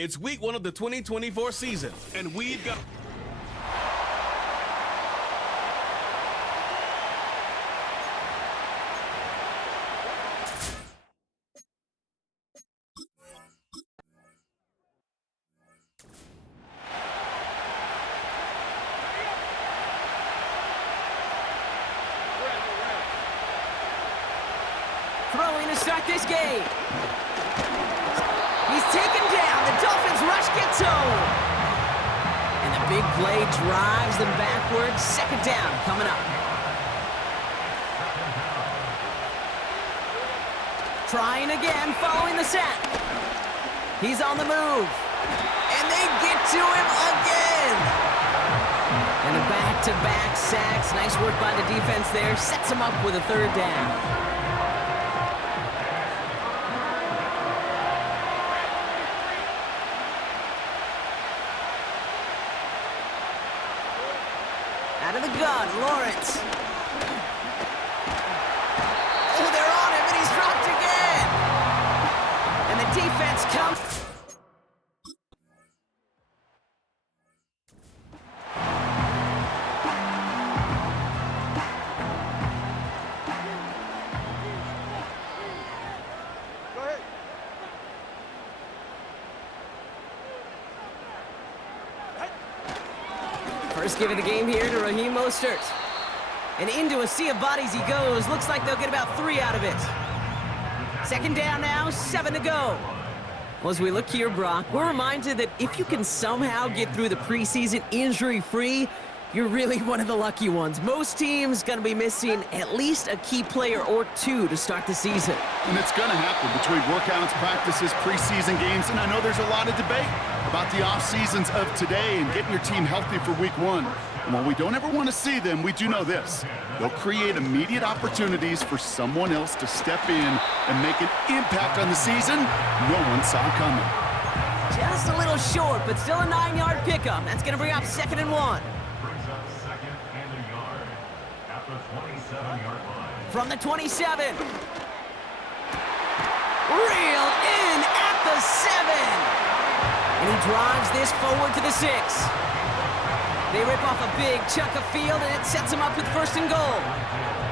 It's week 1 of the 2024 season, and we've got... Throwing to start this game. He's taken down. The Dolphins rush gets home. And the big play drives them backwards. Second down coming up. Trying again, following the sack. He's on the move. And they get to him again. And a back-to-back sacks. Nice work by the defense there. Sets him up with a third down. Out of the gun, Lawrence. Oh, they're on him, and he's dropped again. And the defense comes. Go ahead. First give of the game here to Raheem Mostert. And into a sea of bodies he goes. Looks like they'll get about 3 out of it. Second down now, 7 to go. Well, as we look here, Brock, we're reminded that if you can somehow get through the preseason injury-free, you're really one of the lucky ones. Most teams going to be missing at least a key player or 2 to start the season. And it's going to happen between workouts, practices, preseason games, and I know there's a lot of debate about the off seasons of today and getting your team healthy for week 1. And while we don't ever want to see them, we do know this. They'll create immediate opportunities for someone else to step in and make an impact on the season no one saw coming. Just a little short, but still a 9-yard pickup. That's going to bring up 2nd and 1. From the 27. Reeled in at the 7. And he drives this forward to the 6. They rip off a big chunk of field, and it sets them up with 1st and goal.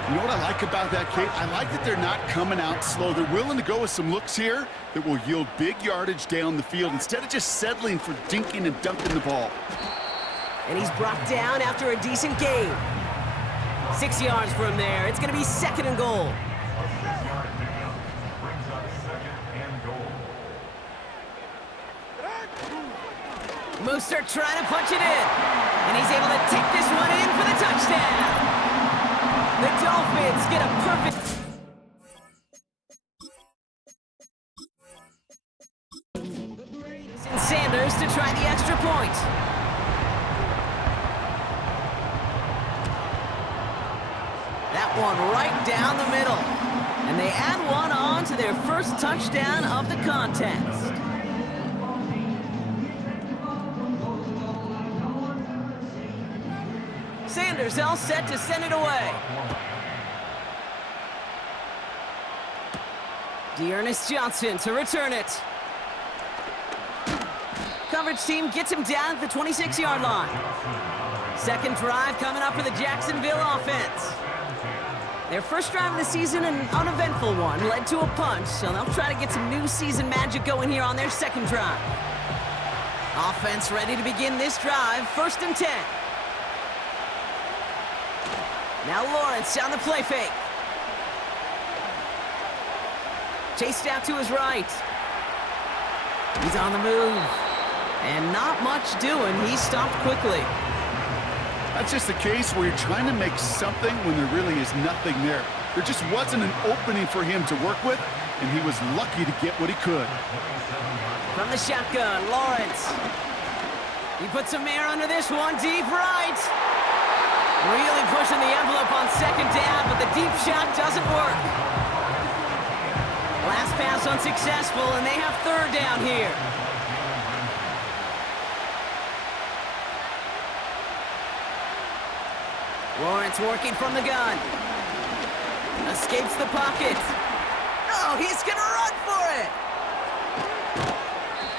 You know what I like about that, Kate? I like that they're not coming out slow. They're willing to go with some looks here that will yield big yardage down the field instead of just settling for dinking and dunking the ball. And he's brought down after a decent game. 6 yards from there. It's going to be 2nd and goal. Mostert trying to punch it in. And he's able to take this one in for the touchdown. The Dolphins get a perfect... And Sanders to try the extra point. That one right down the middle. And they add one on to their first touchdown of the contest. Sanders all set to send it away. Dearness Johnson to return it. Coverage team gets him down at the 26-yard line. Second drive coming up for the Jacksonville offense. Their first drive of the season, an uneventful one, led to a punch, so they'll try to get some new season magic going here on their second drive. Offense ready to begin this drive, 1st and 10. Now Lawrence on the play fake. Chased out to his right. He's on the move. And not much doing. He stopped quickly. That's just the case where you're trying to make something when there really is nothing there. There just wasn't an opening for him to work with, and he was lucky to get what he could. From the shotgun, Lawrence. He puts some air under this one, deep right. Really pushing the envelope on 2nd down, but the deep shot doesn't work. Last pass unsuccessful, and they have 3rd down here. Lawrence working from the gun. Escapes the pocket. Oh, he's going to run for it.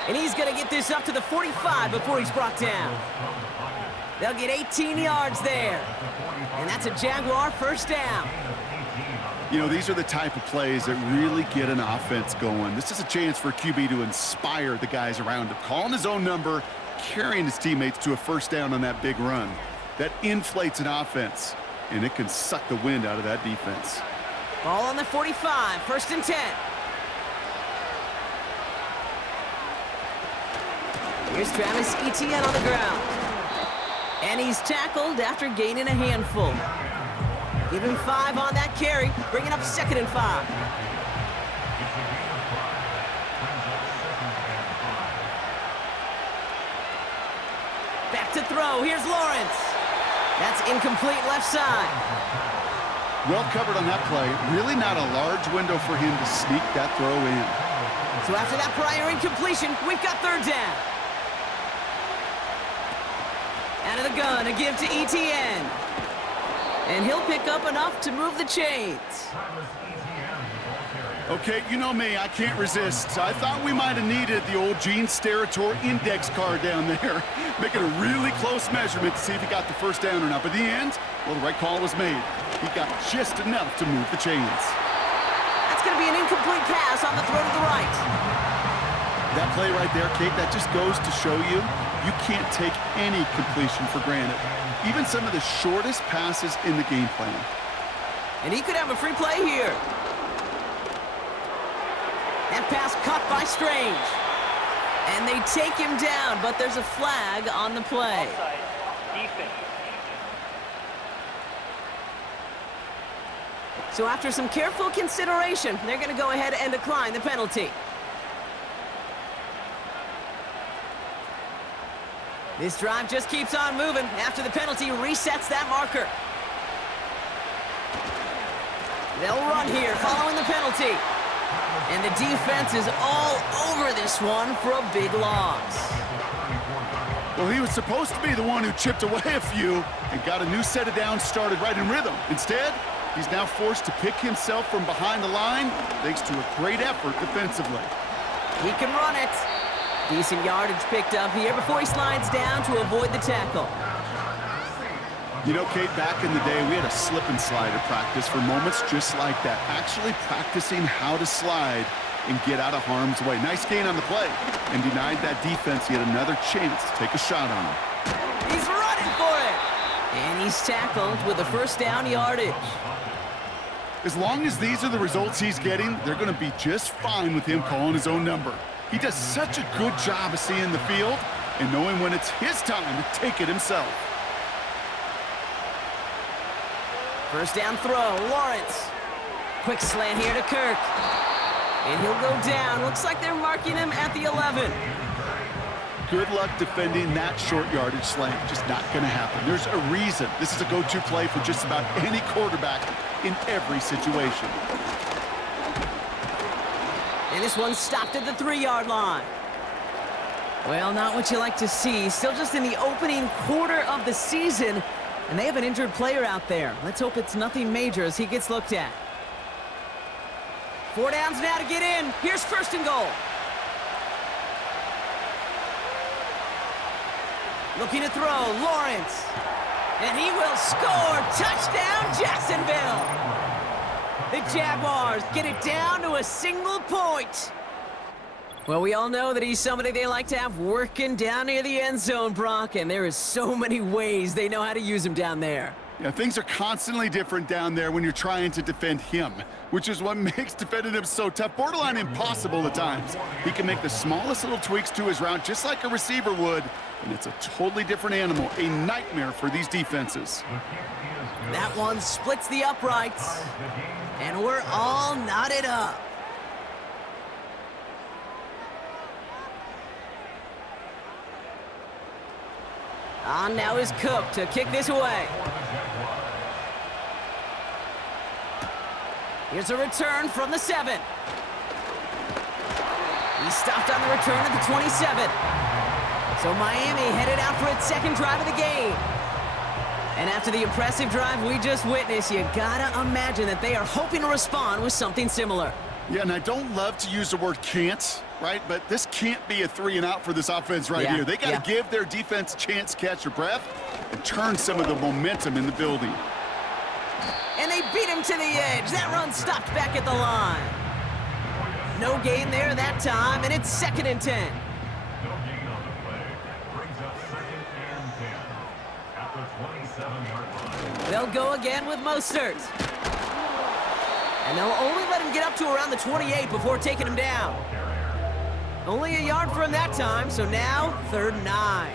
And he's going to get this up to the 45 before he's brought down. They'll get 18 yards there. And that's a Jaguar first down. You know, these are the type of plays that really get an offense going. This is a chance for QB to inspire the guys around him. Calling his own number, carrying his teammates to a first down on that big run. That inflates an offense, and it can suck the wind out of that defense. Ball on the 45, first and 10. Here's Travis Etienne on the ground. And he's tackled after gaining a handful. Give him 5 on that carry, bringing up 2nd and 5. Back to throw, here's Lawrence. That's incomplete left side. Well covered on that play. Really not a large window for him to sneak that throw in. So after that prior incompletion, we've got 3rd down. Out of the gun, a give to Etienne. And he'll pick up enough to move the chains. Okay, you know me, I can't resist. I thought we might have needed the old Gene Steratore index card down there, making a really close measurement to see if he got the first down or not. But in the end, well, the right call was made. He got just enough to move the chains. That's going to be an incomplete pass on the throw to the right. That play right there, Kate, that just goes to show you, you can't take any completion for granted. Even some of the shortest passes in the game plan. And he could have a free play here. That pass caught by Strange. And they take him down, but there's a flag on the play. So after some careful consideration, they're going to go ahead and decline the penalty. This drive just keeps on moving after the penalty resets that marker. They'll run here following the penalty. And the defense is all over this one for a big loss. Well, he was supposed to be the one who chipped away a few and got a new set of downs started right in rhythm. Instead, he's now forced to pick himself from behind the line thanks to a great effort defensively. He can run it. Decent yardage picked up here before he slides down to avoid the tackle. You know, Kate, back in the day, we had a slip and slide at practice for moments just like that. Actually practicing how to slide and get out of harm's way. Nice gain on the play and denied that defense yet another chance to take a shot on him. He's running for it. And he's tackled with a first down yardage. As long as these are the results he's getting, they're going to be just fine with him calling his own number. He does such a good job of seeing the field and knowing when it's his time to take it himself. First down throw, Lawrence. Quick slant here to Kirk. And he'll go down. Looks like they're marking him at the 11. Good luck defending that short yardage slant. Just not going to happen. There's a reason this is a go-to play for just about any quarterback in every situation. And this one stopped at the 3-yard line. Well, not what you like to see. Still just in the opening quarter of the season. And they have an injured player out there. Let's hope it's nothing major as he gets looked at. 4 downs now to get in. Here's 1st and goal. Looking to throw, Lawrence. And he will score. Touchdown, Jacksonville. The Jaguars get it down to a single point. Well, we all know that he's somebody they like to have working down near the end zone, Brock, and there is so many ways they know how to use him down there. Yeah, things are constantly different down there when you're trying to defend him, which is what makes defending him so tough, borderline impossible at times. He can make the smallest little tweaks to his route just like a receiver would, and it's a totally different animal, a nightmare for these defenses. That one splits the uprights, and we're all knotted up. On now is Cook to kick this away. Here's a return from the 7. He stopped on the return at the 27. So Miami headed out for its 2nd drive of the game. And after the impressive drive we just witnessed, you gotta imagine that they are hoping to respond with something similar. Yeah, and I don't love to use the word can't, right? But this can't be a 3-and-out for this offense right here. They got to give their defense a chance to catch their breath and turn some of the momentum in the building. And they beat him to the edge. That run stopped back at the line. No gain there that time, and it's 2nd and 10. They'll go again with Mostert. And they'll only let him get up to around the 28 before taking him down. Only a yard for him that time, so now 3rd and 9.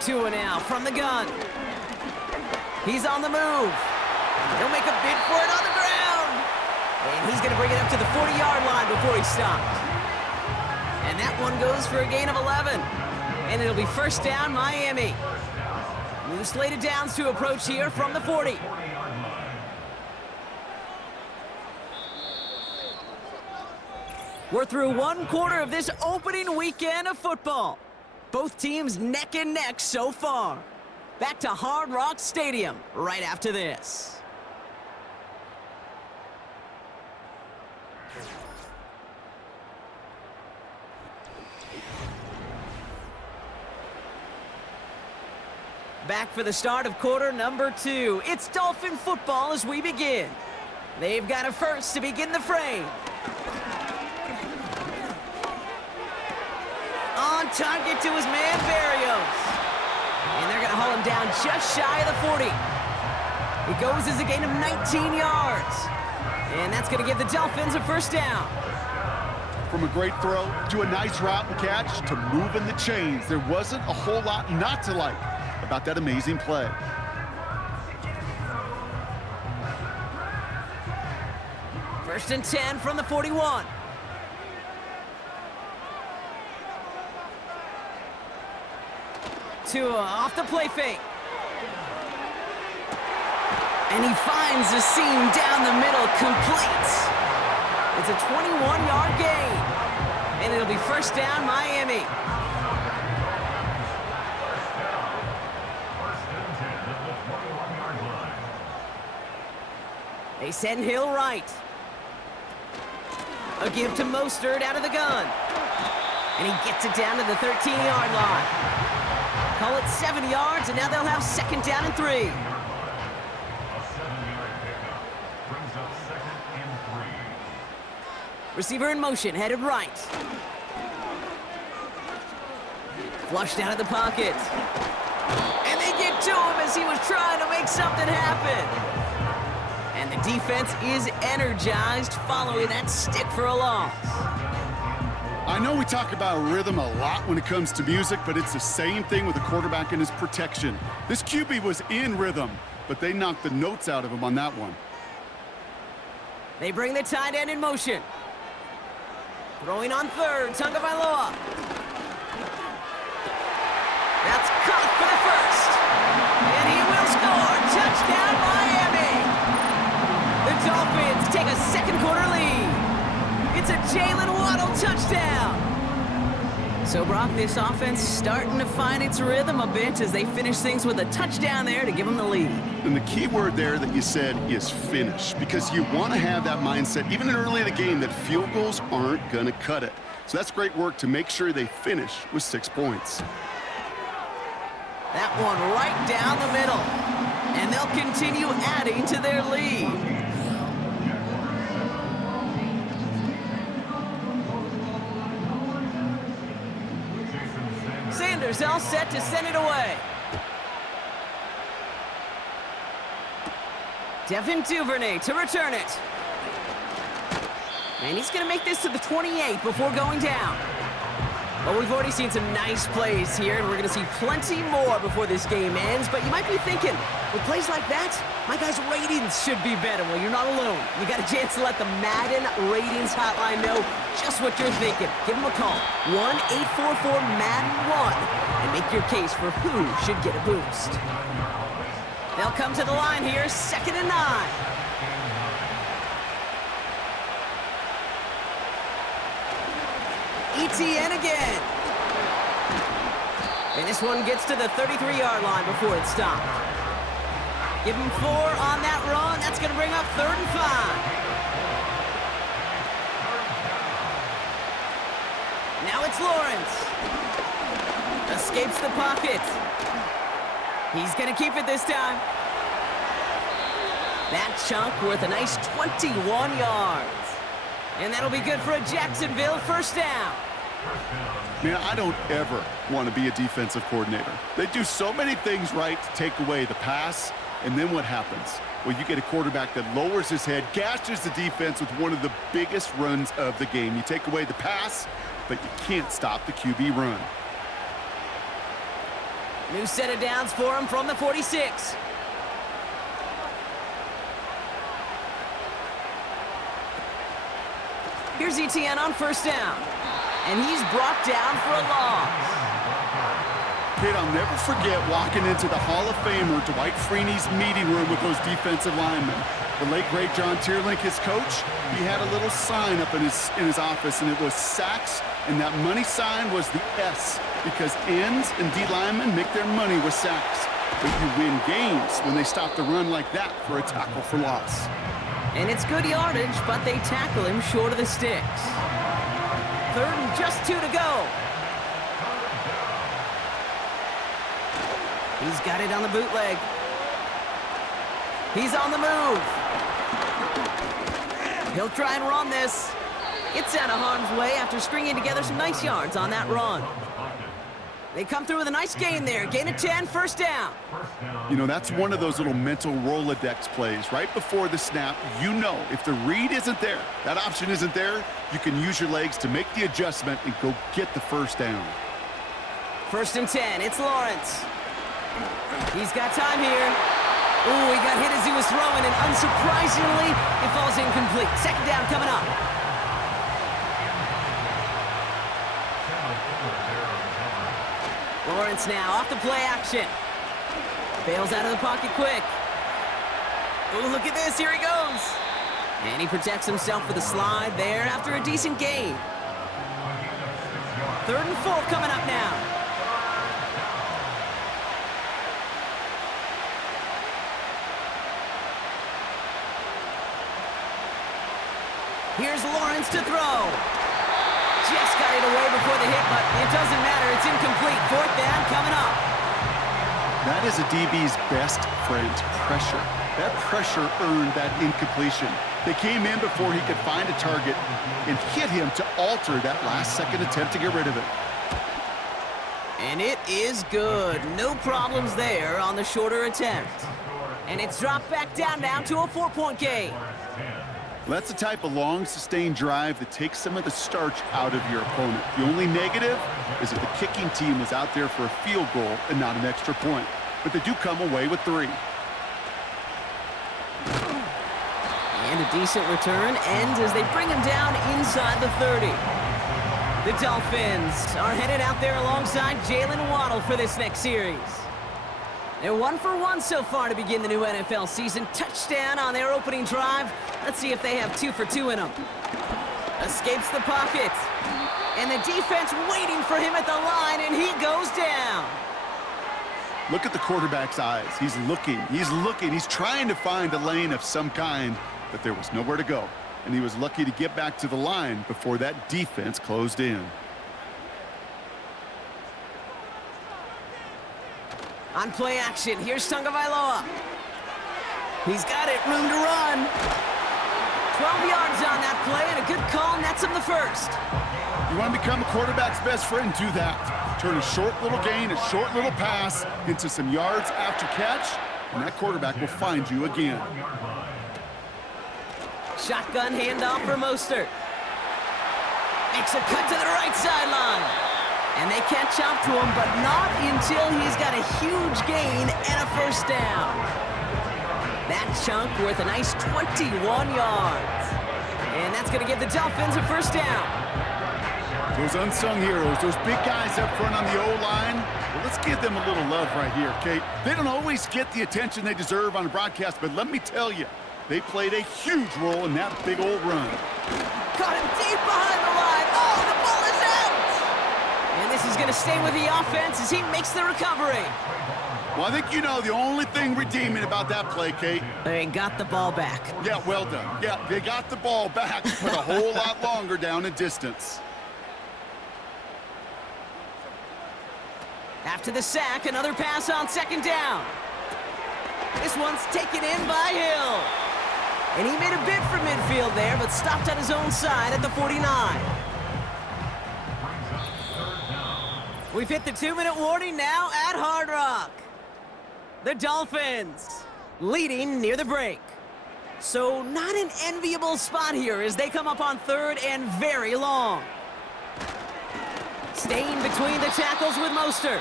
Tua now from the gun. He's on the move. He'll make a bid for it on the ground. And he's going to bring it up to the 40-yard line before he stops. And that one goes for a gain of 11. And it'll be 1st down, Miami. New slated downs to approach here from the 40. We're through 1 quarter of this opening weekend of football. Both teams neck and neck so far. Back to Hard Rock Stadium right after this. Back for the start of quarter number 2. It's Dolphin football as we begin. They've got a first to begin the frame. On target to his man, Barrios. And they're going to haul him down just shy of the 40. It goes as a gain of 19 yards. And that's going to give the Dolphins a 1st down. From a great throw to a nice route and catch to moving the chains, there wasn't a whole lot not to like about that amazing play. First and 10 from the 41. Tua off the play fake. And he finds the seam down the middle, complete. It's a 21-yard gain. And it'll be 1st down, Miami. They send Hill right. A give to Mostert out of the gun. And he gets it down to the 13-yard line. Call it 7 yards, and now they'll have 2nd down and 3. Receiver in motion, headed right. Flushed out of the pocket. And they get to him as he was trying to make something happen. And the defense is energized following that stick for a loss. I know we talk about rhythm a lot when it comes to music, but it's the same thing with the quarterback and his protection. This QB was in rhythm, but they knocked the notes out of him on that one. They bring the tight end in motion. Throwing on 3rd, Tagovailoa. That's caught for the 1st. And he will score. Touchdown, Miami. The Dolphins take a 2nd quarter lead. It's a Jalen Waddle touchdown. So, Brock, this offense starting to find its rhythm a bit as they finish things with a touchdown there to give them the lead. And the key word there that you said is finish, because you want to have that mindset, even early in the game, that field goals aren't going to cut it. So that's great work to make sure they finish with 6 points. That one right down the middle. And they'll continue adding to their lead. Sanders all set to send it away. Devin Duvernay to return it. And he's going to make this to the 28 before going down. Well, we've already seen some nice plays here, and we're going to see plenty more before this game ends. But you might be thinking, with plays like that, my guys' ratings should be better. Well, you're not alone. You got a chance to let the Madden Ratings Hotline know just what you're thinking. Give them a call, 1-844-MADDEN-1, and make your case for who should get a boost. They'll come to the line here, 2nd and 9. ETN again. And this one gets to the 33-yard line before it's stopped. Give him 4 on that run. That's going to bring up 3rd and 5. Now it's Lawrence. Escapes the pocket. He's going to keep it this time. That chunk worth a nice 21 yards. And that'll be good for a Jacksonville first down. Man, I don't ever want to be a defensive coordinator. They do so many things right to take away the pass, and then what happens? Well, you get a quarterback that lowers his head, gashes the defense with one of the biggest runs of the game. You take away the pass, but you can't stop the QB run. New set of downs for him from the 46. Here's ETN on first down. And he's brought down for a loss. Kid, I'll never forget walking into the Hall of Famer Dwight Freeney's meeting room with those defensive linemen. The late, great John Tierlink, his coach, he had a little sign up in his office, and it was sacks, and that money sign was the S, because ends and D linemen make their money with sacks. But you win games when they stop the run like that for a tackle for loss. And it's good yardage, but they tackle him short of the sticks. 3rd and just 2 to go. He's got it on the bootleg. He's on the move. He'll try and run this. Gets out of harm's way after stringing together some nice yards on that run. They come through with a nice gain there. Gain of 10, first down. You know, that's one of those little mental Rolodex plays. Right before the snap, you know if the read isn't there, that option isn't there, you can use your legs to make the adjustment and go get the first down. 1st and 10, it's Lawrence. He's got time here. Ooh, he got hit as he was throwing, and unsurprisingly, it falls incomplete. 2nd down coming up. Lawrence now off the play action. Bails out of the pocket quick. Ooh, look at this, here he goes. And he protects himself with a slide there after a decent gain. 3rd and 4 coming up now. Here's Lawrence to throw. Just got it away before the hit, but it doesn't matter. It's incomplete. 4th down coming up. That is a DB's best friend, pressure. That pressure earned that incompletion. They came in before he could find a target and hit him to alter that last-second attempt to get rid of it. And it is good. No problems there on the shorter attempt. And it's dropped back down now to a 4-point game. That's the type of long, sustained drive that takes some of the starch out of your opponent. The only negative is that the kicking team was out there for a field goal and not an extra point. But they do come away with 3. And a decent return ends as they bring him down inside the 30. The Dolphins are headed out there alongside Jalen Waddle for this next series. They're 1 for 1 so far to begin the new NFL season. Touchdown on their opening drive. Let's see if they have 2 for 2 in them. Escapes the pocket. And the defense waiting for him at the line, and he goes down. Look at the quarterback's eyes. He's looking. He's trying to find a lane of some kind, but there was nowhere to go. And he was lucky to get back to the line before that defense closed in. On play action, here's Tagovailoa. He's got it, room to run. 12 yards on that play, and a good call nets him the first. You want to become a quarterback's best friend, do that. Turn a short little gain, a short little pass into some yards after catch, and that quarterback will find you again. Shotgun handoff for Mostert. Makes a cut to the right sideline. And they catch up to him, but not until he's got a huge gain and a first down. That chunk worth a nice 21 yards. And that's going to give the Dolphins a first down. Those unsung heroes, those big guys up front on the O-line, well, let's give them a little love right here, Kate. They don't always get the attention they deserve on the broadcast, but let me tell you, they played a huge role in that big old run. Caught him deep behind the line. Oh, the ball is out! And this is going to stay with the offense as he makes the recovery. Well, I think you know the only thing redeeming about that play, Kate. They got the ball back. Yeah, well done. Yeah, they got the ball back, but a whole lot longer down in distance. After the sack, another pass on second down. This one's taken in by Hill. And he made a bid for midfield there, but stopped on his own side at the 49. We've hit the 2-minute warning now at Hard Rock. The Dolphins leading near the break. So not an enviable spot here as they come up on third and very long. Staying between the tackles with Mostert.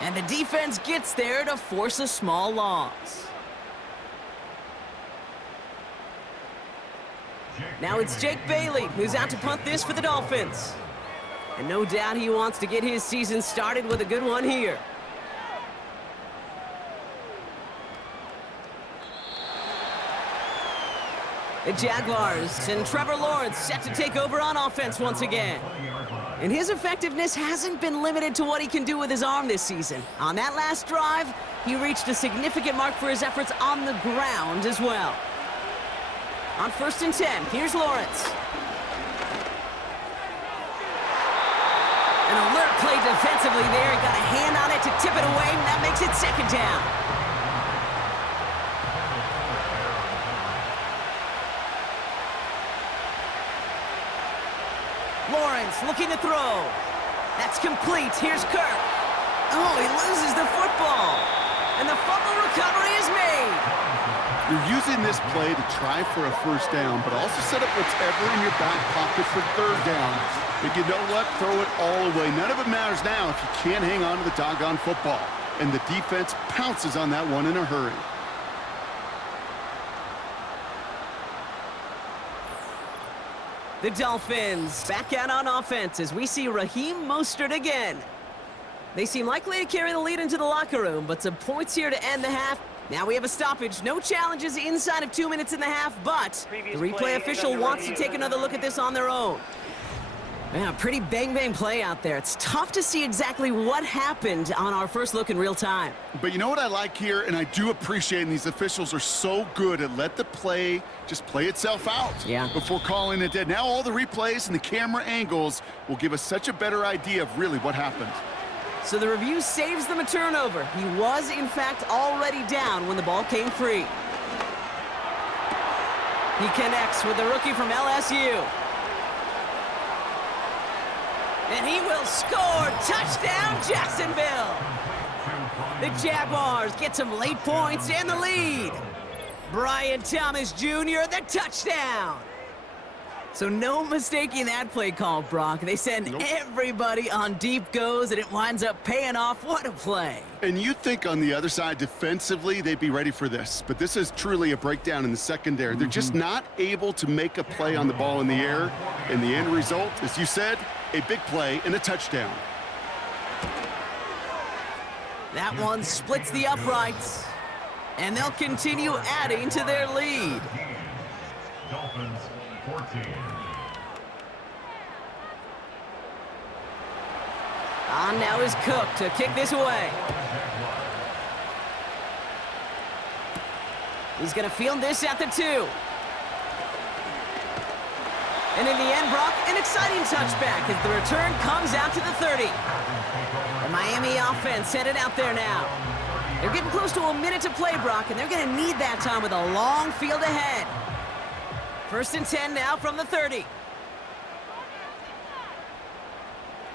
And the defense gets there to force a small loss. Now it's Jake Bailey who's out to punt this for the Dolphins. And no doubt he wants to get his season started with a good one here. The Jaguars and Trevor Lawrence set to take over on offense once again. And his effectiveness hasn't been limited to what he can do with his arm this season. On that last drive, he reached a significant mark for his efforts on the ground as well. On 1st and 10, here's Lawrence. An alert play defensively there. He got a hand on it to tip it away, and that makes it second down. Lawrence looking to throw. That's complete. Here's Kirk. Oh, he loses the football. And the fumble recovery is made. You're using this play to try for a first down, but also set up whatever in your back pocket for third down. But you know what? Throw it all away. None of it matters now if you can't hang on to the doggone football. And the defense pounces on that one in a hurry. The Dolphins back out on offense as we see Raheem Mostert again. They seem likely to carry the lead into the locker room, but some points here to end the half. Now we have a stoppage. No challenges inside of 2 minutes and a half, but the replay official wants to take another look at this on their own. Yeah, pretty bang-bang play out there. It's tough to see exactly what happened on our first look in real time. But you know what I like here, and I do appreciate, and these officials are so good at let the play just play itself out before calling it dead. Now all the replays and the camera angles will give us such a better idea of really what happened. So the review saves them a turnover. He was, in fact, already down when the ball came free. He connects with the rookie from LSU. And he will score. Touchdown, Jacksonville. The Jaguars get some late points and the lead. Brian Thomas Jr., the touchdown. So no mistaking that play call, Brock. They send everybody on deep goes, and it winds up paying off. What a play. And you think on the other side, defensively, they'd be ready for this. But this is truly a breakdown in the secondary. They're just not able to make a play on the ball in the air. And the end result, as you said, a big play and a touchdown. That one splits the uprights. And they'll continue adding to their lead. Dolphins 14. On now is Cook to kick this away. He's going to field this at the 2. And in the end, Brock, an exciting touchback as the return comes out to the 30. The Miami offense headed out there now. They're getting close to a minute to play, Brock, and they're going to need that time with a long field ahead. 1st and 10 now from the 30.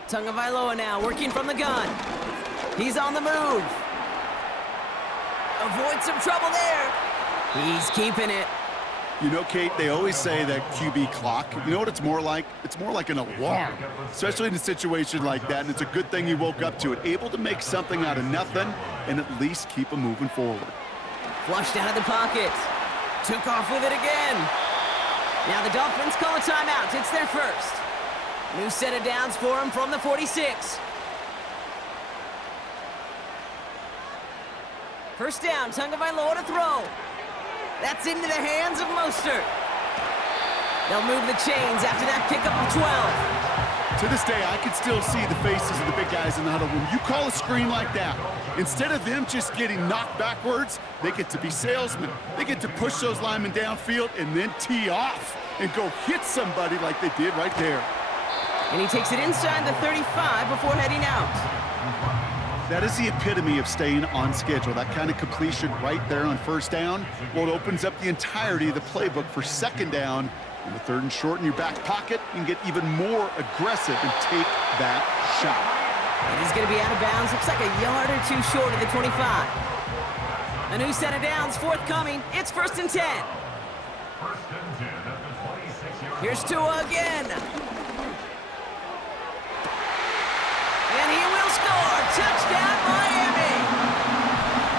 Tagovailoa now working from the gun. He's on the move. Avoid some trouble there. He's keeping it. You know, Kate, they always say that QB clock. You know what it's more like? It's more like an alarm, especially in a situation like that. And it's a good thing you woke up to it, able to make something out of nothing and at least keep them moving forward. Flushed out of the pocket. Took off with it again. Now the Dolphins call a timeout. It's their first. New set of downs for him from the 46. First down, Tagovailoa to throw. That's into the hands of Mostert. They'll move the chains after that pickup of 12. To this day, I can still see the faces of the big guys in the huddle. When you call a screen like that, instead of them just getting knocked backwards, they get to be salesmen. They get to push those linemen downfield and then tee off and go hit somebody like they did right there. And he takes it inside the 35 before heading out. That is the epitome of staying on schedule. That kind of completion right there on first down. Well, it opens up the entirety of the playbook for second down. In the third and short in your back pocket, you can get even more aggressive and take that shot. And he's going to be out of bounds. Looks like a yard or two short of the 25. A new set of downs forthcoming. It's 1st and 10. First and 10 at the 26-yard line. Here's Tua again. And he will score. Touchdown, Miami.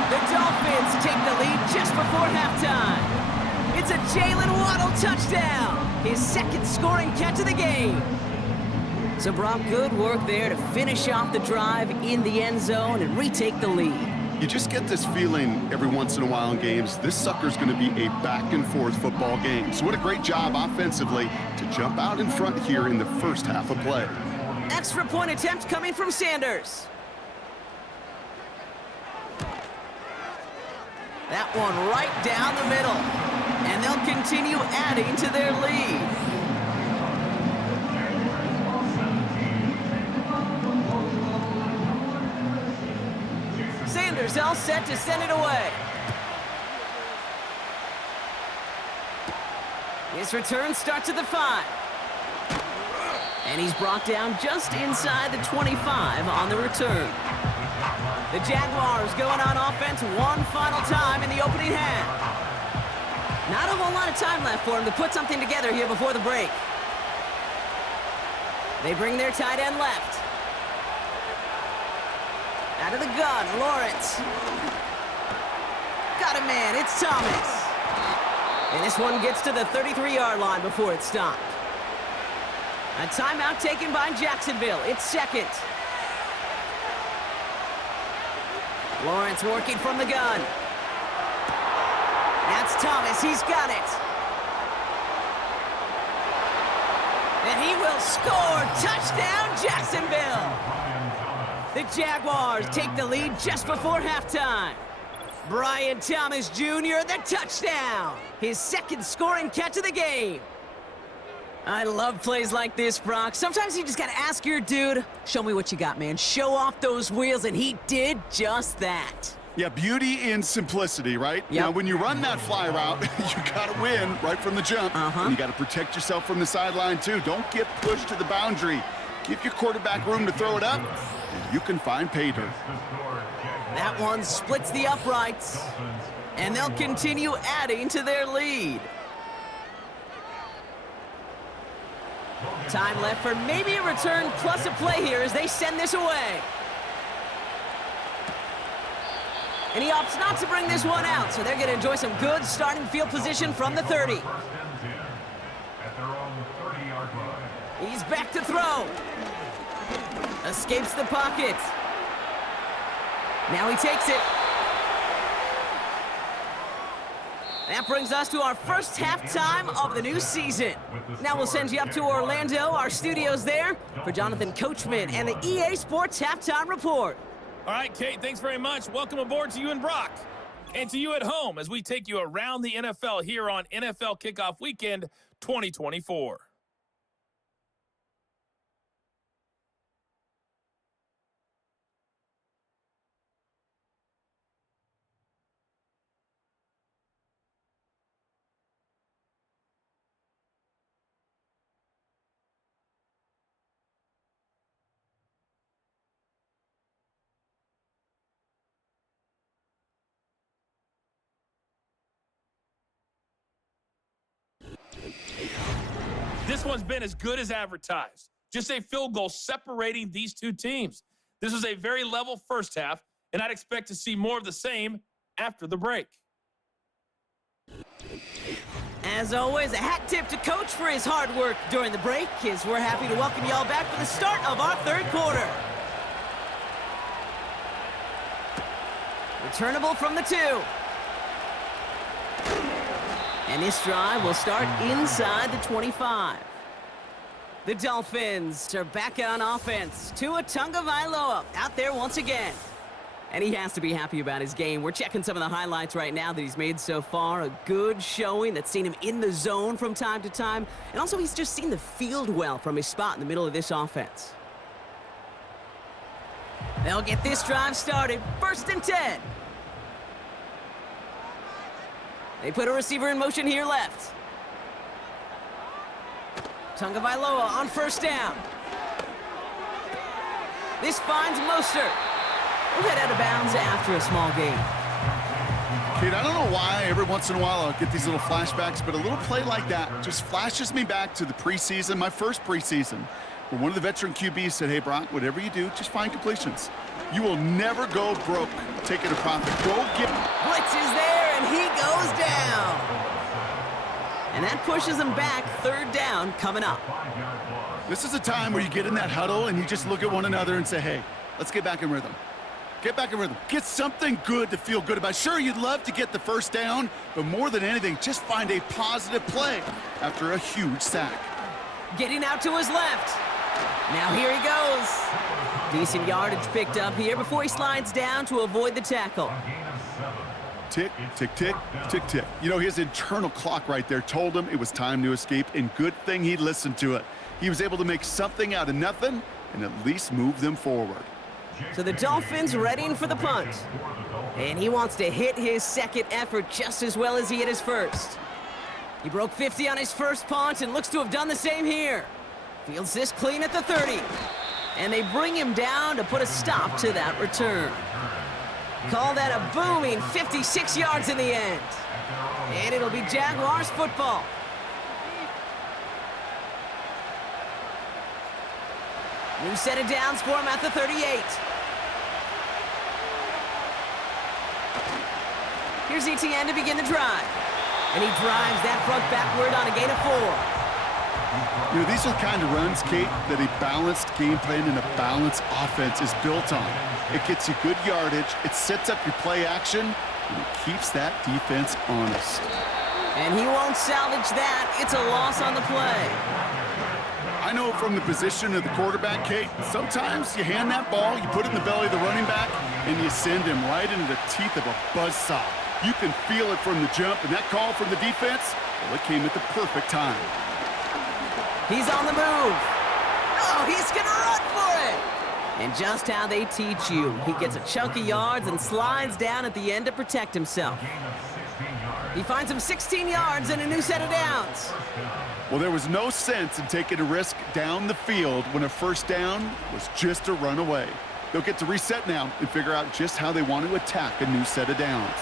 The Dolphins take the lead just before halftime. It's a Jalen Waddle touchdown. His second scoring catch of the game. So, Brock, good work there to finish off the drive in the end zone and retake the lead. You just get this feeling every once in a while in games, this sucker's going to be a back-and-forth football game. So what a great job offensively to jump out in front here in the first half of play. Extra point attempt coming from Sanders. That one right down the middle. And they'll continue adding to their lead. Sanders all set to send it away. His return starts at the 5. And he's brought down just inside the 25 on the return. The Jaguars going on offense one final time in the opening half. Not a whole lot of time left for him to put something together here before the break. They bring their tight end left. Out of the gun, Lawrence. Got a man, it's Thomas. And this one gets to the 33-yard line before it's stopped. A timeout taken by Jacksonville. It's second. Lawrence working from the gun. That's Thomas. He's got it. And he will score. Touchdown, Jacksonville. The Jaguars take the lead just before halftime. Brian Thomas Jr., the touchdown. His second scoring catch of the game. I love plays like this, Brock. Sometimes you just got to ask your dude, show me what you got, man. Show off those wheels, and he did just that. Yeah, beauty in simplicity, right? Yep. Now, when you run that fly route, you got to win right from the jump. And you got to protect yourself from the sideline, too. Don't get pushed to the boundary. Give your quarterback room to throw it up, and you can find pay dirt. That one splits the uprights, and they'll continue adding to their lead. Time left for maybe a return plus a play here as they send this away. And he opts not to bring this one out, so they're going to enjoy some good starting field position from the 30. First and 10 at their own 30-yard line. He's back to throw. Escapes the pocket. Now he takes it. That brings us to our first halftime of the new season. Now we'll send you up to Orlando, our studios there, for Jonathan Coachman and the EA Sports Halftime Report. All right, Kate, thanks very much. Welcome aboard to you and Brock. And to you at home as we take you around the NFL here on NFL Kickoff Weekend 2024. This one's been as good as advertised. Just a field goal separating these two teams. This was a very level first half, and I'd expect to see more of the same after the break. As always, a hat tip to Coach for his hard work during the break, as we're happy to welcome y'all back for the start of our third quarter. Returnable from the 2. And this drive will start inside the 25. The Dolphins are back on offense. Tua Tagovailoa out there once again. And he has to be happy about his game. We're checking some of the highlights right now that he's made so far. A good showing that's seen him in the zone from time to time. And also he's just seen the field well from his spot in the middle of this offense. They'll get this drive started. 1st and 10. They put a receiver in motion here left. Tagovailoa on 1st down. This finds Mostert. We'll head out of bounds after a small gain. Kate, I don't know why every once in a while I'll get these little flashbacks, but a little play like that just flashes me back to the preseason, my first preseason, where one of the veteran QBs said, hey, Brock, whatever you do, just find completions. You will never go broke taking a profit. Go get it. Blitz is there, and he goes down. And that pushes him back. 3rd down coming up. This is a time where you get in that huddle and you just look at one another and say, hey, let's get back in rhythm. Get back in rhythm. Get something good to feel good about. Sure, you'd love to get the 1st down, but more than anything, just find a positive play after a huge sack. Getting out to his left. Now here he goes. Decent yardage picked up here before he slides down to avoid the tackle. Tick, tick, tick, tick, tick. You know, his internal clock right there told him it was time to escape, and good thing he listened to it. He was able to make something out of nothing and at least move them forward. So the Dolphins readying for the punt. And he wants to hit his 2nd effort just as well as he hit his 1st. He broke 50 on his 1st punt and looks to have done the same here. Fields this clean at the 30. And they bring him down to put a stop to that return. Call that a booming 56 yards in the end. And it'll be Jaguars football. New set of downs for him at the 38. Here's ETN to begin the drive. And he drives that front backward on a gain of 4. You know, these are the kind of runs, Kate, that a balanced game plan and a balanced offense is built on. It gets you good yardage, it sets up your play action, and it keeps that defense honest. And he won't salvage that. It's a loss on the play. I know from the position of the quarterback, Kate, sometimes you hand that ball, you put it in the belly of the running back, and you send him right into the teeth of a buzzsaw. You can feel it from the jump, and that call from the defense, well, it came at the perfect time. He's on the move. Oh, he's going to run for it. And just how they teach you. He gets a chunk of yards and slides down at the end to protect himself. He finds him 16 yards and a new set of downs. Well, there was no sense in taking a risk down the field when a 1st down was just a run away. They'll get to reset now and figure out just how they want to attack a new set of downs.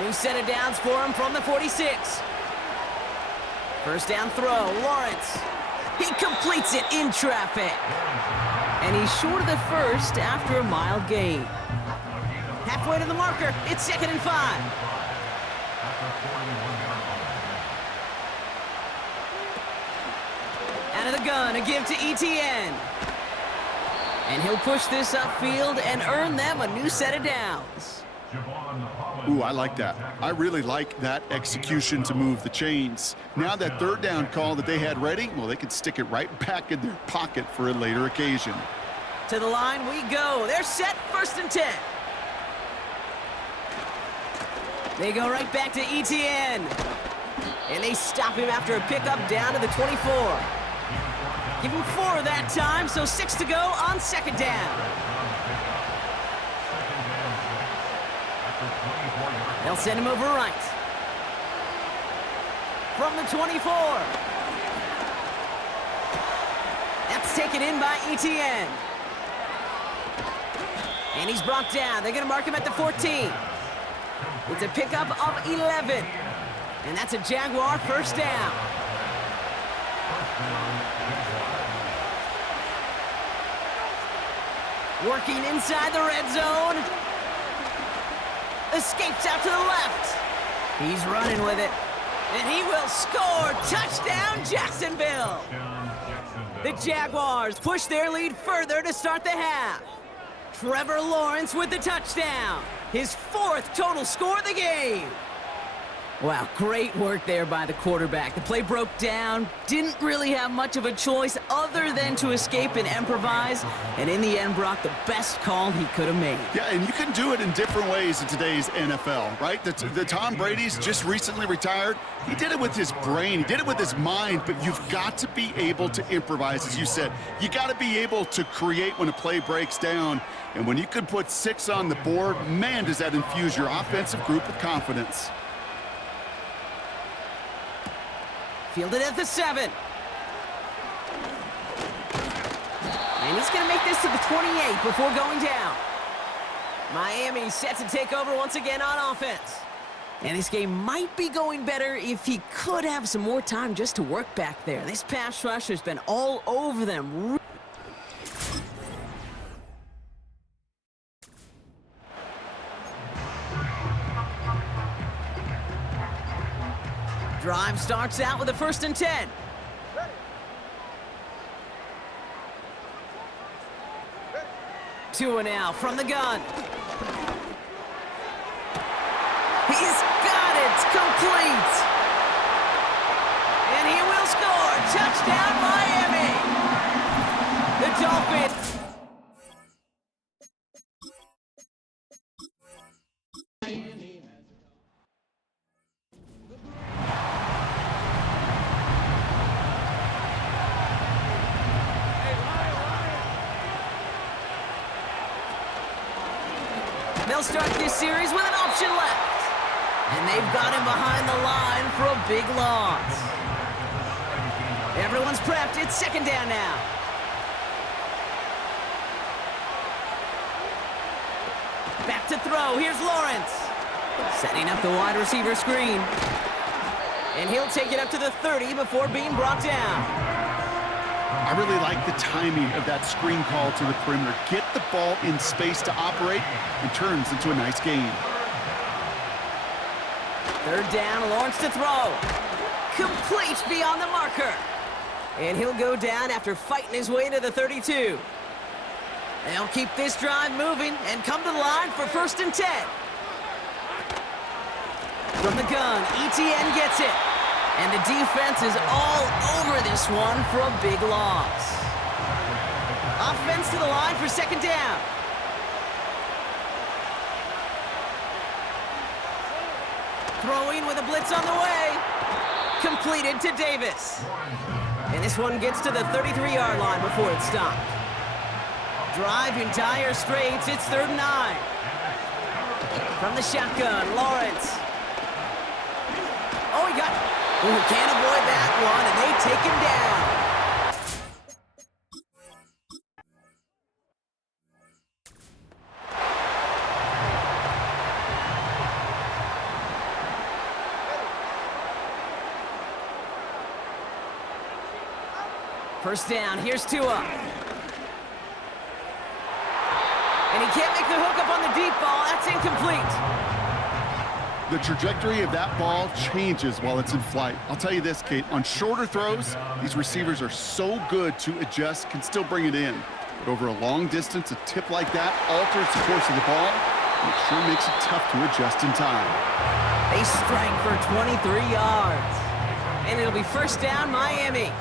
New set of downs for him from the 46. 1st down throw, Lawrence. He completes it in traffic. And he's short of the 1st after a mild gain. Halfway to the marker, it's 2nd and 5. Out of the gun, a give to ETN. And he'll push this upfield and earn them a new set of downs. Ooh, I like that. I really like that execution to move the chains. Now that 3rd down call that they had ready, well, they could stick it right back in their pocket for a later occasion. To the line we go. They're set, 1st and 10. They go right back to ETN. And they stop him after a pickup down to the 24. Give him 4 that time, so 6 to go on 2nd down. They'll send him over right. From the 24. That's taken in by ETN. And he's brought down. They're going to mark him at the 14. It's a pickup of 11. And that's a Jaguar 1st down. Working inside the red zone. Escapes out to the left. He's running with it. And he will score. Touchdown, Jacksonville. The Jaguars push their lead further to start the half. Trevor Lawrence with the touchdown. His 4th total score of the game. Wow, great work there by the quarterback. The play broke down, didn't really have much of a choice other than to escape and improvise, and in the end, Brock, the best call he could have made. Yeah, and you can do it in different ways in today's NFL, right? The Tom Brady's just recently retired. He did it with his brain. He did it with his mind, but you've got to be able to improvise, as you said. You got to be able to create when a play breaks down, and when you can put 6 on the board, man, does that infuse your offensive group with confidence. Fielded at the 7. And he's going to make this to the 28 before going down. Miami set to take over once again on offense. And this game might be going better if he could have some more time just to work back there. This pass rush has been all over them. Drive starts out with a 1st and 10. Tua now from the gun. He's got it, complete. And he will score. Touchdown, Miami. The Dolphins. They'll start this series with an option left. And they've got him behind the line for a big loss. Everyone's prepped. It's 2nd down now. Back to throw. Here's Lawrence. Setting up the wide receiver screen. And he'll take it up to the 30 before being brought down. I really like the timing of that screen call to the perimeter. Get the ball in space to operate and turns into a nice gain. 3rd down, Lawrence to throw. Complete beyond the marker. And he'll go down after fighting his way to the 32. They'll keep this drive moving and come to the line for 1st and 10. From the gun, ETN gets it. And the defense is all over this one for a big loss. Offense to the line for 2nd down. Throwing with a blitz on the way. Completed to Davis. And this one gets to the 33-yard line before it's stopped. Drive in dire straits. It's 3rd and 9. From the shotgun, Lawrence. Oh, he got... Ooh, can't avoid that one, and they take him down. First down, here's Tua. And he can't make the hook up on the deep ball. That's incomplete. The trajectory of that ball changes while it's in flight. I'll tell you this, Kate, on shorter throws, these receivers are so good to adjust, can still bring it in. But over a long distance, a tip like that alters the course of the ball, and it sure makes it tough to adjust in time. They strike for 23 yards. And it'll be 1st down, Miami.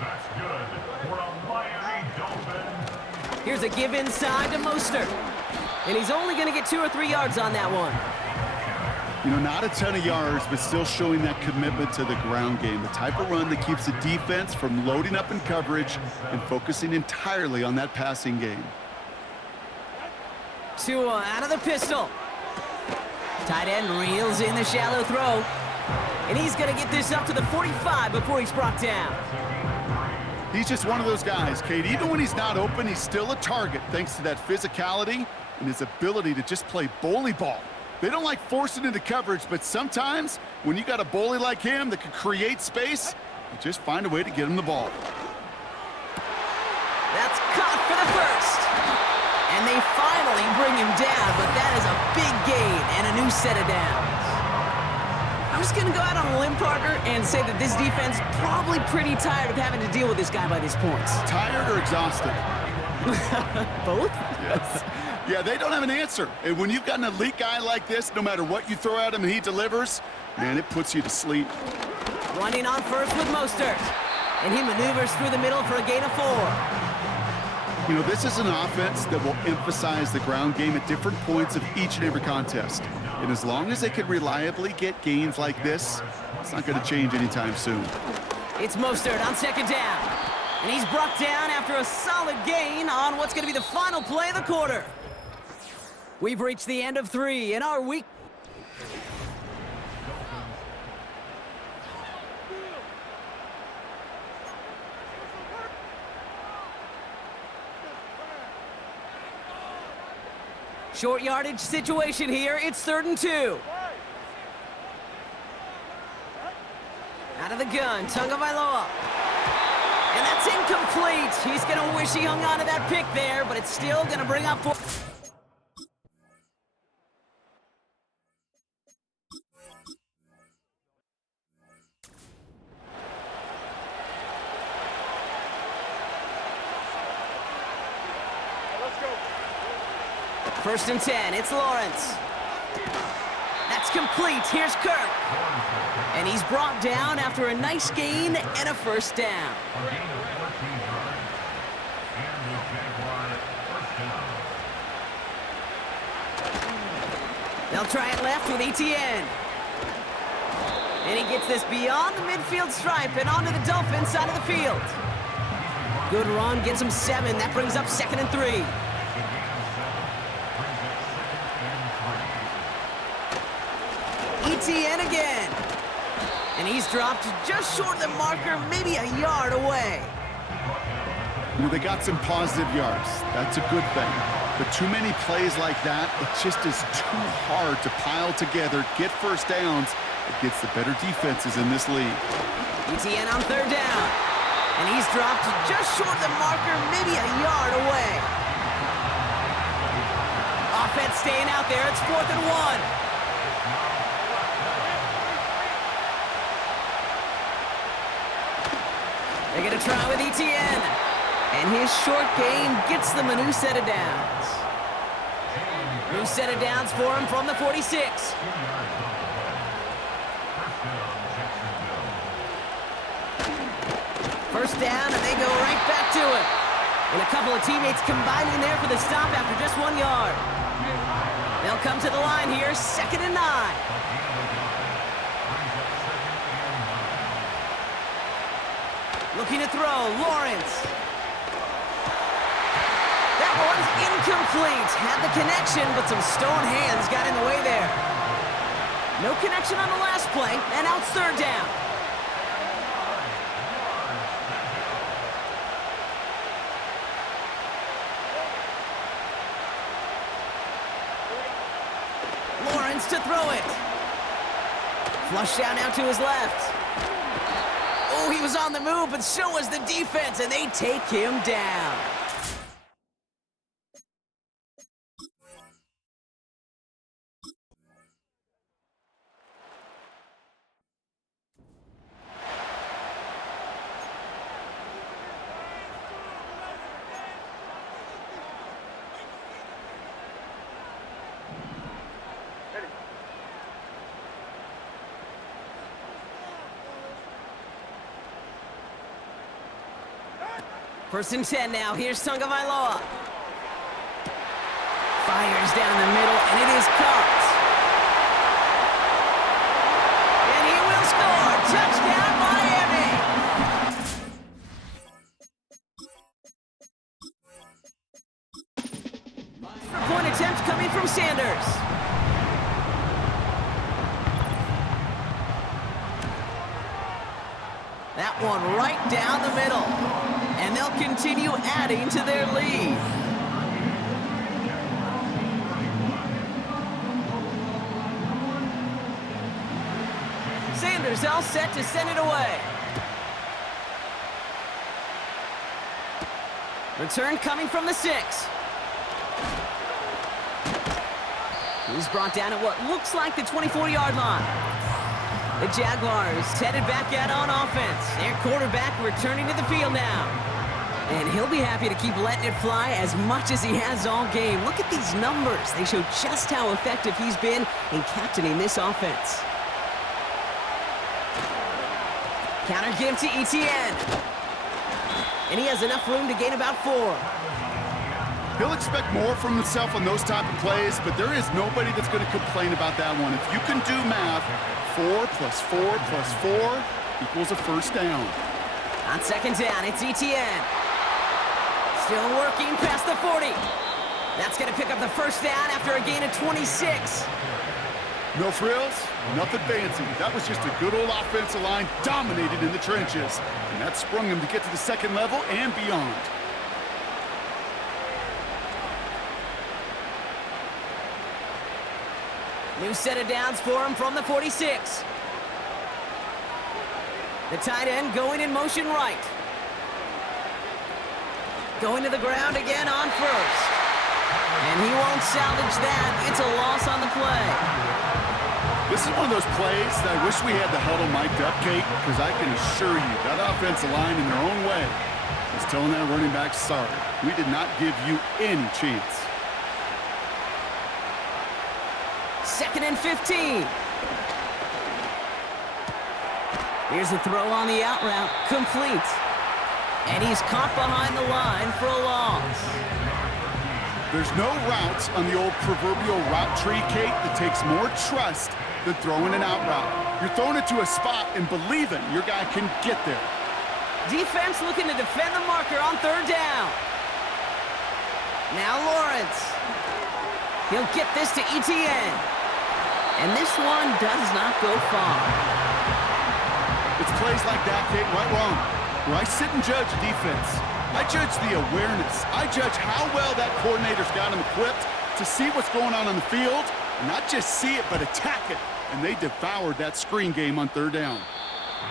That's good for a Miami Dolphins. Here's a give inside to Mostert. And he's only going to get 2 or 3 yards on that one. You know, not a ton of yards, but still showing that commitment to the ground game. The type of run that keeps the defense from loading up in coverage and focusing entirely on that passing game. Tua out of the pistol. Tight end reels in the shallow throw. And he's going to get this up to the 45 before he's brought down. He's just one of those guys, Kate. Even when he's not open, he's still a target thanks to that physicality and his ability to just play bully ball. They don't like forcing into coverage, but sometimes when you got a bully like him that can create space, you just find a way to get him the ball. That's caught for the 1st. And they finally bring him down, but that is a big gain and a new set of downs. I'm just going to go out on a limb, partner, and say that this defense is probably pretty tired of having to deal with this guy by this point. Tired or exhausted? Both? Yes. Yeah, they don't have an answer. And when you've got an elite guy like this, no matter what you throw at him and he delivers, Man, it puts you to sleep. Running on first with Mostert. And he maneuvers through the middle for a gain of 4. You know, this is an offense that will emphasize the ground game at different points of each and every contest. And as long as they can reliably get gains like this, it's not going to change anytime soon. It's Mostert on second down. And he's brought down after a solid gain on what's going to be the final play of the quarter. We've reached the end of 3 in our week. Short yardage situation here. It's 3rd and 2. Out of the gun, Tagovailoa. And that's incomplete. He's going to wish he hung on to that pick there, but it's still going to bring up 4. First and 10, it's Lawrence. That's complete, here's Kirk. And he's brought down after a nice gain and a first down. A gain of 14 yards. And the Jaguars first down. They'll try it left with Etienne. And he gets this beyond the midfield stripe and onto the Dolphins side of the field. Good run, gets him 7. That brings up 2nd and 3. Etienne again. And he's dropped just short of the marker, maybe a yard away. You know, they got some positive yards. That's a good thing. But too many plays like that, it just is too hard to pile together, get first downs against the better defenses in this league. Etienne on 3rd down. And he's dropped just short of the marker, maybe a yard away. Offense staying out there. It's 4th and 1. They're going to try with Etienne. And his short gain gets them a new set of downs. New set of downs for him from the 46. First down, and they go right back to it. And a couple of teammates combining there for the stop after just 1 yard. They'll come to the line here, 2nd and 9. Looking to throw, Lawrence. That one's incomplete. Had the connection, but some stone hands got in the way there. No connection on the last play, and now it's 3rd down. Lawrence to throw it. Flush down now to his left. Oh, he was on the move, but so was the defense, and they take him down. First and 10 now. Here's Tagovailoa. Fires down the middle, and it is caught. And he will score. Touchdown, Miami. Extra-point attempt coming from Sanders. That one right down the middle. And they'll continue adding to their lead. Sanders all set to send it away. Return coming from the 6. He's brought down at what looks like the 24-yard line. The Jaguars headed back out on offense. Their quarterback returning to the field now. And he'll be happy to keep letting it fly as much as he has all game. Look at these numbers. They show just how effective he's been in captaining this offense. Counter give to Etienne. And he has enough room to gain about 4. He'll expect more from himself on those type of plays, but there is nobody that's going to complain about that one. If you can do math, 4 plus 4 plus 4 equals a first down. On second down, it's Etienne. Still working past the 40. That's going to pick up the first down after a gain of 26. No frills, nothing fancy. That was just a good old offensive line dominated in the trenches. And that sprung him to get to the second level and beyond. New set of downs for him from the 46. The tight end going in motion right. Going to the ground again on first. And he won't salvage that. It's a loss on the play. This is one of those plays that I wish we had the huddle mic'd up, Kate, because I can assure you that offensive line in their own way is telling that running back, sorry, we did not give you any chance. 2nd and 15. Here's a throw on the out route, complete. And he's caught behind the line for a loss. There's no routes on the old proverbial route tree, Kate, that takes more trust than throwing an out route. You're throwing it to a spot and believing your guy can get there. Defense looking to defend the marker on 3rd down. Now Lawrence. He'll get this to Etienne. And this one does not go far. It's plays like that, Kate, right wrong. Where I sit and judge defense. I judge the awareness. I judge how well that coordinator's got him equipped to see what's going on the field, and not just see it, but attack it. And they devoured that screen game on 3rd down.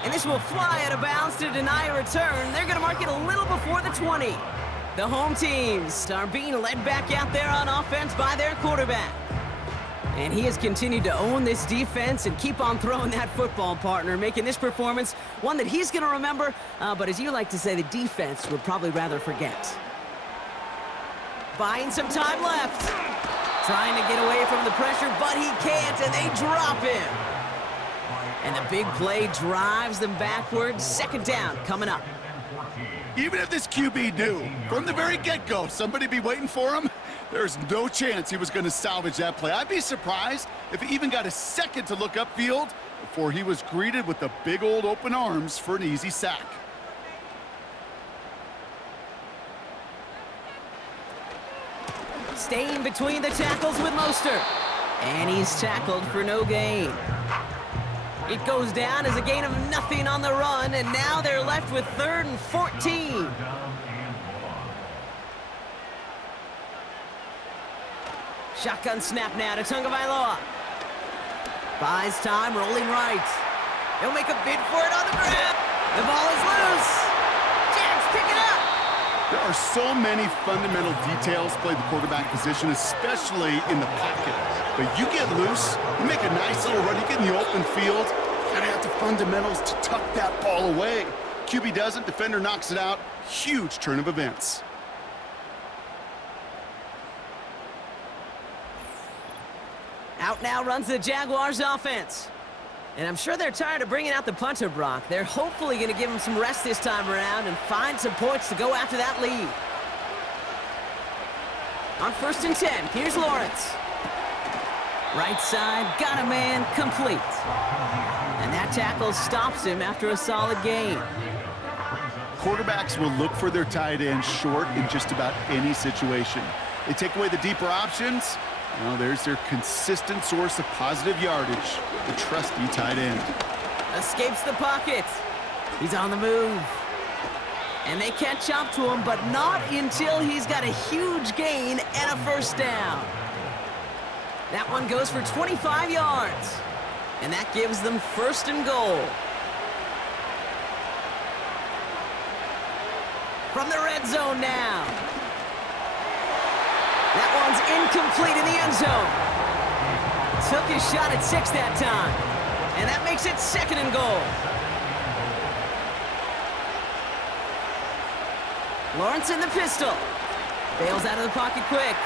And this will fly out of bounds to deny a return. They're going to mark it a little before the 20. The home teams are being led back out there on offense by their quarterback. And he has continued to own this defense and keep on throwing that football, partner, making this performance one that he's going to remember, but as you like to say, the defense would probably rather forget. Buying some time left. Trying to get away from the pressure, but he can't, and they drop him. And the big play drives them backwards. 2nd down coming up. Even if this QB knew from the very get-go somebody be waiting for him, there's no chance he was going to salvage that play. I'd be surprised if he even got a second to look upfield before he was greeted with the big old open arms for an easy sack. Staying between the tackles with Mostert. And he's tackled for no gain. It goes down as a gain of nothing on the run, and now they're left with 3rd and 14. Shotgun snap now to Tagovailoa. Buys time, rolling right. He'll make a bid for it on the grab. The ball is loose. Jags pick it up. There are so many fundamental details play the quarterback position, especially in the pocket. But you get loose, you make a nice little run, you get in the open field, you gotta have the fundamentals to tuck that ball away. QB doesn't, defender knocks it out. Huge turn of events. Out now runs the Jaguars offense. And I'm sure they're tired of bringing out the punter, Brock. They're hopefully going to give him some rest this time around and find some points to go after that lead. On 1st and 10, here's Lawrence. Right side, got a man, complete. And that tackle stops him after a solid gain. Quarterbacks will look for their tight end short in just about any situation. They take away the deeper options. Well, there's their consistent source of positive yardage, the trusty tight end. Escapes the pocket. He's on the move. And they catch up to him, but not until he's got a huge gain and a first down. That one goes for 25 yards. And that gives them 1st and goal. From the red zone now. That one's incomplete in the end zone. Took his shot at 6 that time. And that makes it 2nd and goal. Lawrence in the pistol. Bails out of the pocket quick.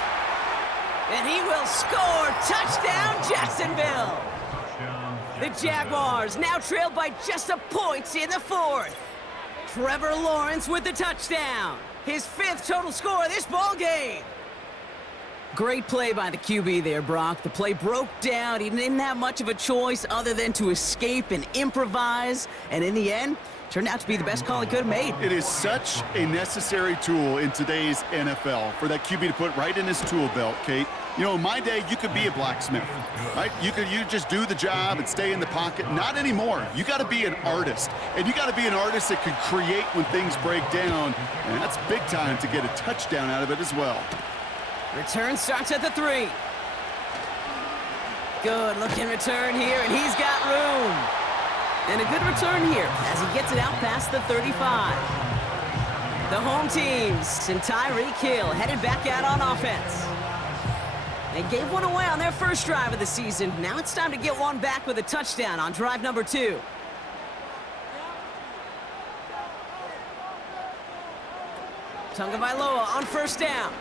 And he will score. Touchdown, Jacksonville. Touchdown, The Jaguars now trailed by just a point in the fourth. Trevor Lawrence with the touchdown. His 5th total score of this ball game. Great play by the QB there, Brock. The play broke down. He didn't have much of a choice other than to escape and improvise. And in the end, turned out to be the best call he could have made. It is such a necessary tool in today's NFL for that QB to put right in his tool belt, Kate. You know, in my day, you could be a blacksmith, right? You just do the job and stay in the pocket. Not anymore. You got to be an artist, and you got to be an artist that can create when things break down, and that's big time to get a touchdown out of it as well. Return starts at the 3. Good looking return here, and he's got room. And a good return here as he gets it out past the 35. The home teams and Tyreek Hill headed back out on offense. They gave one away on their first drive of the season. Now it's time to get one back with a touchdown on drive number 2. Tagovailoa on first down.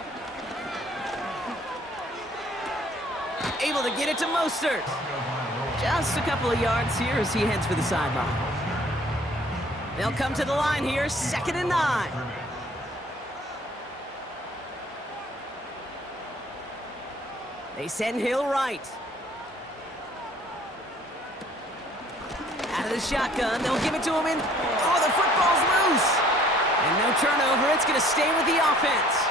Able to get it to Mostert. Just a couple of yards here as he heads for the sideline. They'll come to the line here, 2nd and 9. They send Hill right. Out of the shotgun, they'll give it to him in. Oh, the football's loose. And no turnover, it's going to stay with the offense.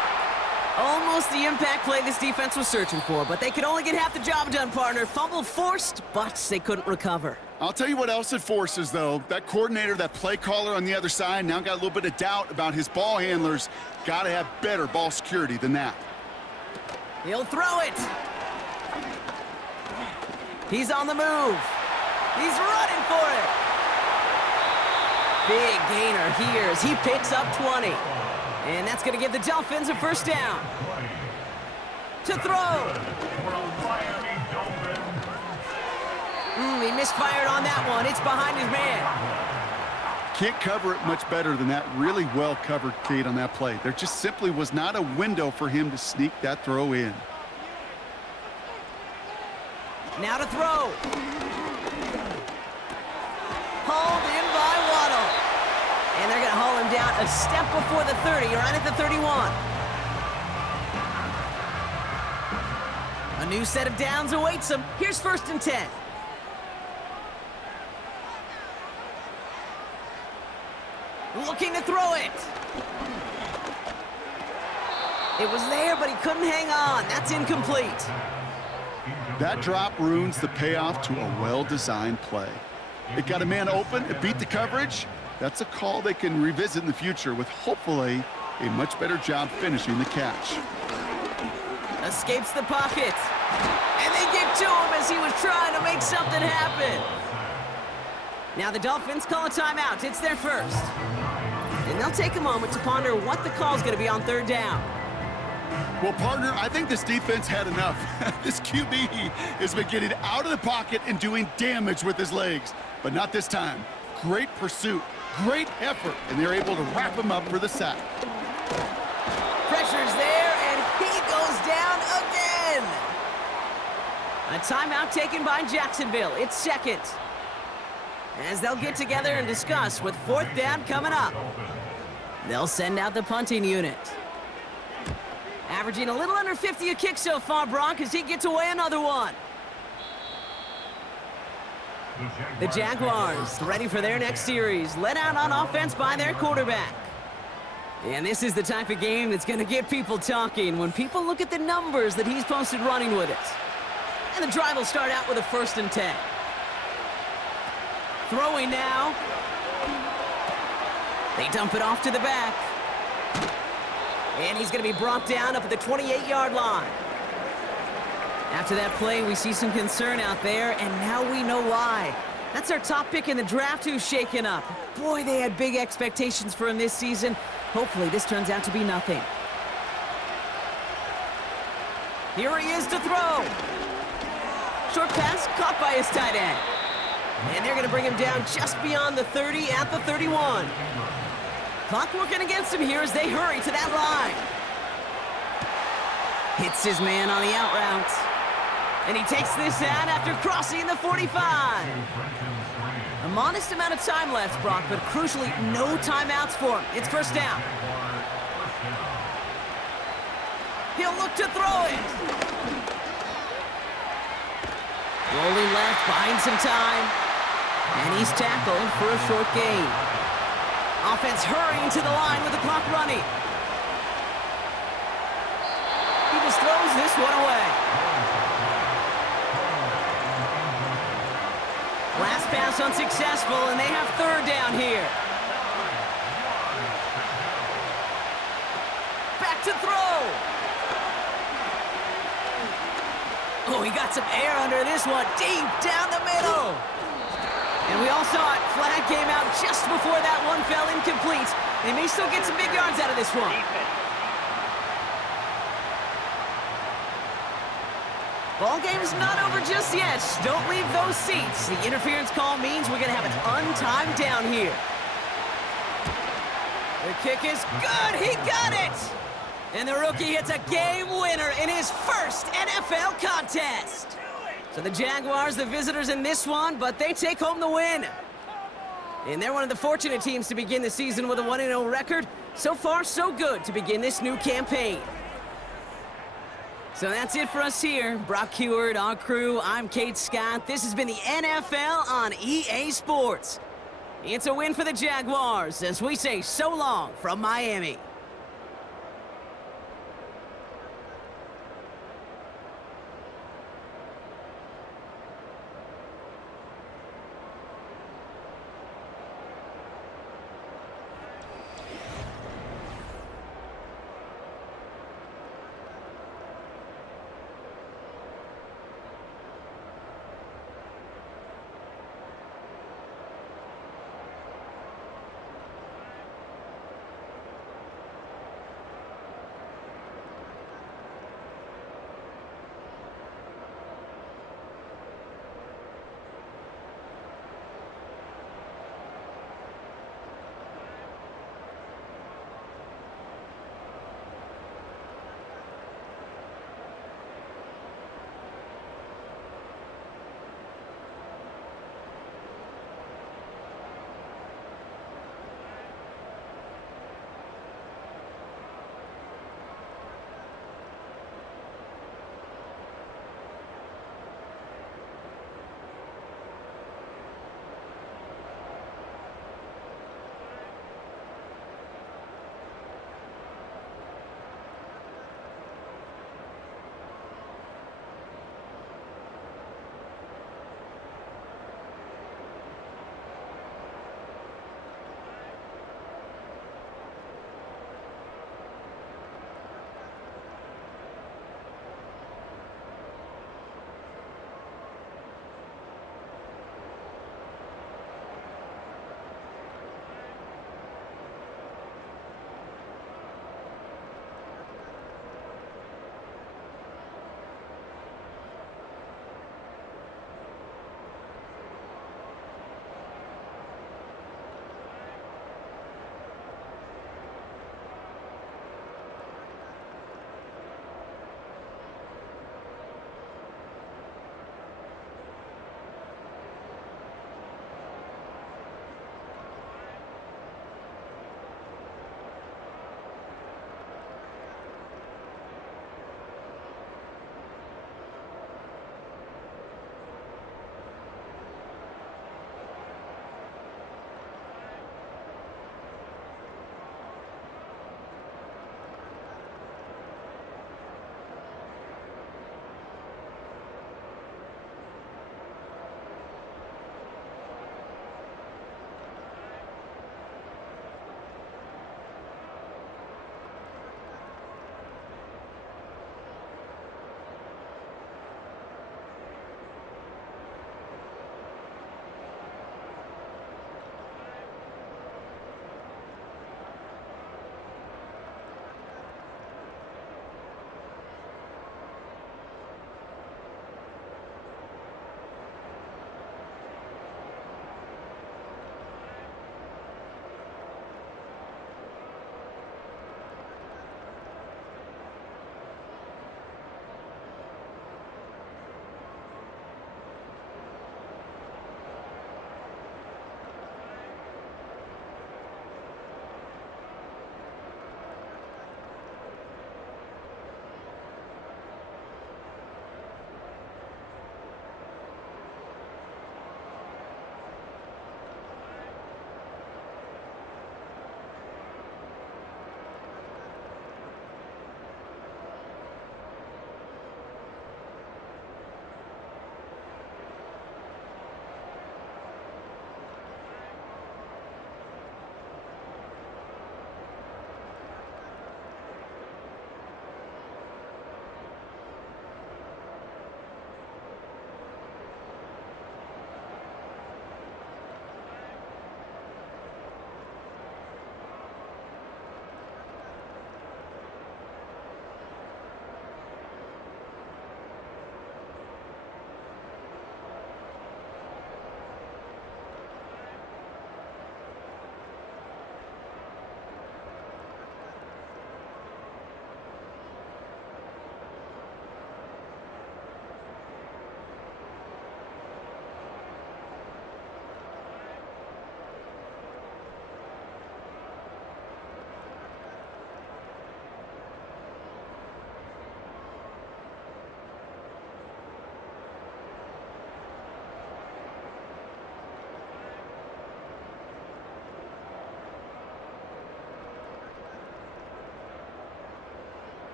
Almost the impact play this defense was searching for, but they could only get half the job done, partner. Fumble forced, but they couldn't recover. I'll tell you what else it forces, though. That coordinator, that play caller on the other side, now got a little bit of doubt about his ball handlers. Got to have better ball security than that. He'll throw it. He's on the move. He's running for it. Big gainer here as he picks up 20. And that's going to give the Dolphins a first down. To throw. He misfired on that one. It's behind his man. Can't cover it much better than that. Really well covered, Kate, on that play. There just simply was not a window for him to sneak that throw in. Now to throw. Hauled in by Waddle. And they're going to haul him down a step before the 30, right at the 31. A new set of downs awaits him. Here's 1st and 10. Looking to throw it. It was there, but he couldn't hang on. That's incomplete. That drop ruins the payoff to a well-designed play. It got a man open, it beat the coverage. That's a call they can revisit in the future with hopefully a much better job finishing the catch. Escapes the pocket. And they give to him as he was trying to make something happen. Now the Dolphins call a timeout. It's their first. And they'll take a moment to ponder what the call's going to be on 3rd down. Well, partner, I think this defense had enough. This QB has been getting out of the pocket and doing damage with his legs. But not this time. Great pursuit, great effort, and they're able to wrap him up for the sack. Pressure's there, and he goes down again. A timeout taken by Jacksonville. It's 2nd. As they'll get together and discuss with 4th down coming up. They'll send out the punting unit. Averaging a little under 50 a kick so far, Brock, as he gets away another one. The Jaguars ready for their next series, led out on offense by their quarterback. And this is the type of game that's going to get people talking when people look at the numbers that he's posted running with it. And the drive will start out with a 1st and 10. Throwing now. They dump it off to the back. And he's going to be brought down up at the 28-yard line. After that play, we see some concern out there, and now we know why. That's our top pick in the draft who's shaken up. Boy, they had big expectations for him this season. Hopefully this turns out to be nothing. Here he is to throw. Short pass caught by his tight end. And they're going to bring him down just beyond the 30 at the 31. Clock working against him here as they hurry to that line. Hits his man on the out route. And he takes this out after crossing the 45. A modest amount of time left, Brock, but crucially, no timeouts for him. It's first down. He'll look to throw it. Rolling left, buying some time. And he's tackled for a short gain. Offense hurrying to the line with the clock running. He just throws this one away. Last pass unsuccessful, and they have third down here. Back to throw. Oh, he got some air under this one, deep down the middle. And we all saw it. Flag came out just before that one fell incomplete. They may still get some big yards out of this one. Ball game's not over just yet. Don't leave those seats. The interference call means we're going to have an untimed down here. The kick is good. He got it. And the rookie hits a game winner in his first NFL contest. So the Jaguars, the visitors in this one, but they take home the win. And they're one of the fortunate teams to begin the season with a 1-0 record. So far, so good to begin this new campaign. So that's it for us here. Brock Heward, our crew, I'm Kate Scott. This has been the NFL on EA Sports. It's a win for the Jaguars as we say so long from Miami.